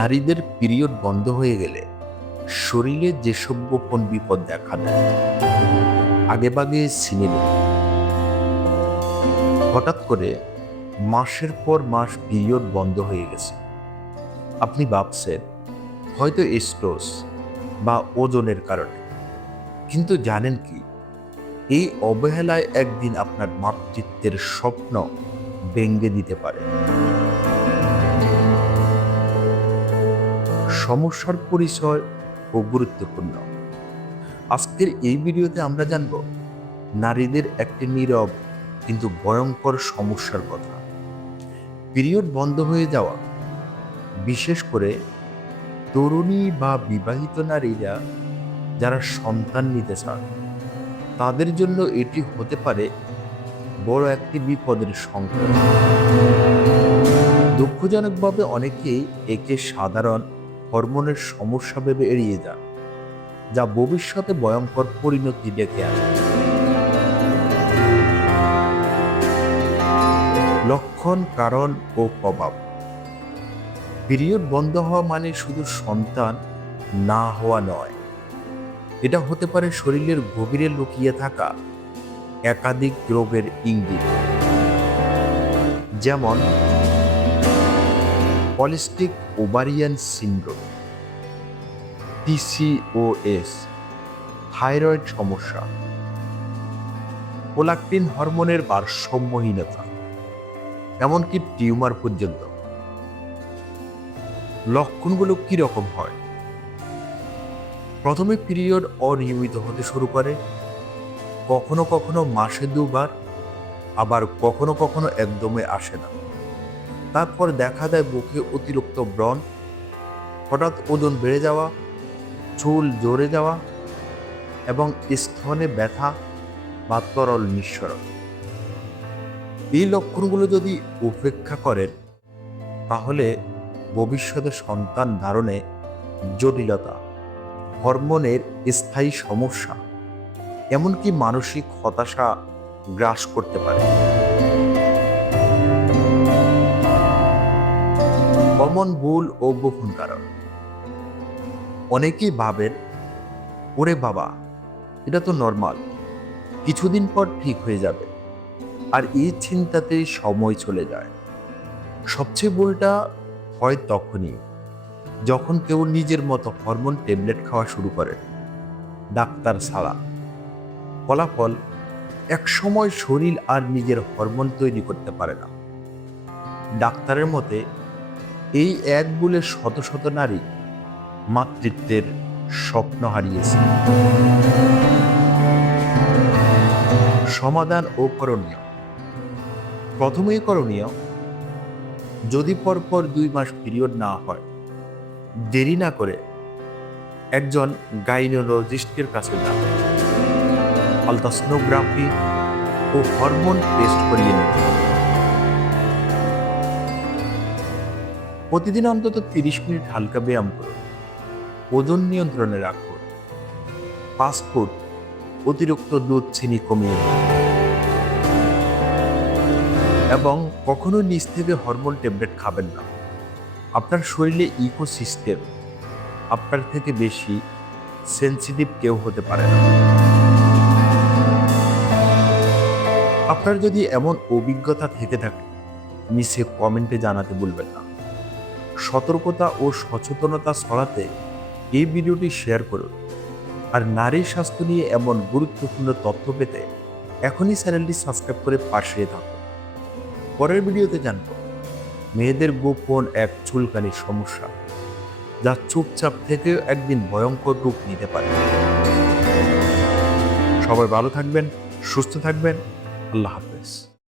নারীদের পিরিয়ড বন্ধ হয়ে গেলে শরীরে যেসব গোপন বিপদ দেখা দেয়, আগেভাগে নিন। হঠাৎ করে মাসের পর মাস পিরিয়ড বন্ধ হয়ে গেছে। আপনি ভাবছেন, হয়তো স্ট্রোস বা ওজনের কারণে। কিন্তু জানেন কি, এই অবহেলায় একদিন আপনার মাতৃত্বের স্বপ্ন ভেঙ্গে দিতে পারে। সমস্যার পরিচয় ও গুরুত্বপূর্ণ। আজকের এই ভিডিওতে আমরা জানব, নারীদের একটি নীরব কিন্তু ভয়ঙ্কর সমস্যার কথা। পিরিয়ড বন্ধ হয়ে যাওয়া, বিশেষ করে তরুণী বা বিবাহিত নারীরা যারা সন্তান নিতে চান, তাদের জন্য এটি হতে পারে বড় একটি বিপদের সংকেত। দুঃখজনকভাবে অনেকেই একে সাধারণ হরমোনের সমস্যা ভেবে এড়িয়ে যান, যা ভবিষ্যতে ভয়ঙ্কর পরিণতি ডেকে আনে। লক্ষণ, কারণ ও প্রভাব। পিরিয়ড বন্ধ হওয়া মানে শুধু সন্তান না হওয়া নয়, এটা হতে পারে শরীরের গভীরে লুকিয়ে থাকা একাধিক রোগের ইঙ্গিত। যেমন polycystic ovarian syndrome PCOS thyroid সমস্যা পোলাকটিন হরমোনের ভারসাম্যহীনতা, এমনকি টিউমার পর্যন্ত। লক্ষণগুলো কি রকম হয়? প্রথমে পিরিয়ড অনিয়মিত হতে শুরু করে, কখনো কখনো মাসে দুবার, আবার কখনো কখনো একদমই আসে না। তারপর দেখা দেয় বুকে অতিরিক্ত ব্রণ। হঠাৎ ওজন বেড়ে যাওয়া, চুল জোরে যাওয়া এবং স্তনে ব্যথা বা তরল নিঃসরণ। এই লক্ষণগুলো যদি উপেক্ষা করেন, তাহলে ভবিষ্যতে সন্তান ধারণে জটিলতা, হরমোনের স্থায়ী সমস্যা, এমনকি মানসিক হতাশা গ্রাস করতে পারে। কমন ভুল ও গোপন কারণ। অনেকেই ভাবেন, ওরে বাবা, এটা তো নর্মাল, কিছুদিন পর ঠিক হয়ে যাবে। আর এই চিন্তাতে সময় চলে যায়। সবচেয়ে ভুলটা হয় তখনই, যখন কেউ নিজের মতো হরমোন ট্যাবলেট খাওয়া শুরু করে, ডাক্তার ছাড়া। ফলাফল এক সময় শরীর আর নিজের হরমোন তৈরি করতে পারে না। ডাক্তারের মতে এই এক বলে শত শত নারী মাতৃত্বের স্বপ্ন হারিয়েছে। সমাধান ও করণীয়। প্রথমেই করণীয়, যদি পরপর দুই মাস পিরিয়ড না হয়, দেরি না করে একজন গাইনোলজিস্টের কাছে যান। আলট্রাসোনোগ্রাফি ও হরমোন টেস্ট করিয়ে নিন। প্রতিদিন অন্তত তিরিশ মিনিট হালকা ব্যায়াম করুন। ওজন নিয়ন্ত্রণে রাখুন। ফাস্টফুড অতিরিক্ত দুধ, চিনি কমিয়ে এবং কখনো নিচ থেকে হরমোন ট্যাবলেট খাবেন না। আপনার শরীরে ইকোসিস্টেম আপনার থেকে বেশি সেন্সিটিভ কেউ হতে পারে না। আপনার যদি এমন অভিজ্ঞতা থেকে থাকে, নিচে কমেন্টে জানাতে ভুলবেন না। সতর্কতা ও সচেতনতা ছড়াতে এই ভিডিওটি শেয়ার করুন। আর নারীর স্বাস্থ্য নিয়ে এমন গুরুত্বপূর্ণ তথ্য পেতে এখনই চ্যানেলটি সাবস্ক্রাইব করে পাশে থাকুন। পরের ভিডিওতে জানব, মেয়েদের গোপন এক চুলকানির সমস্যা যা চুপচাপ থেকেও একদিন ভয়ঙ্কর রূপ নিতে পারে। সবাই ভালো থাকবেন, সুস্থ থাকবেন। আল্লাহ হাফেজ।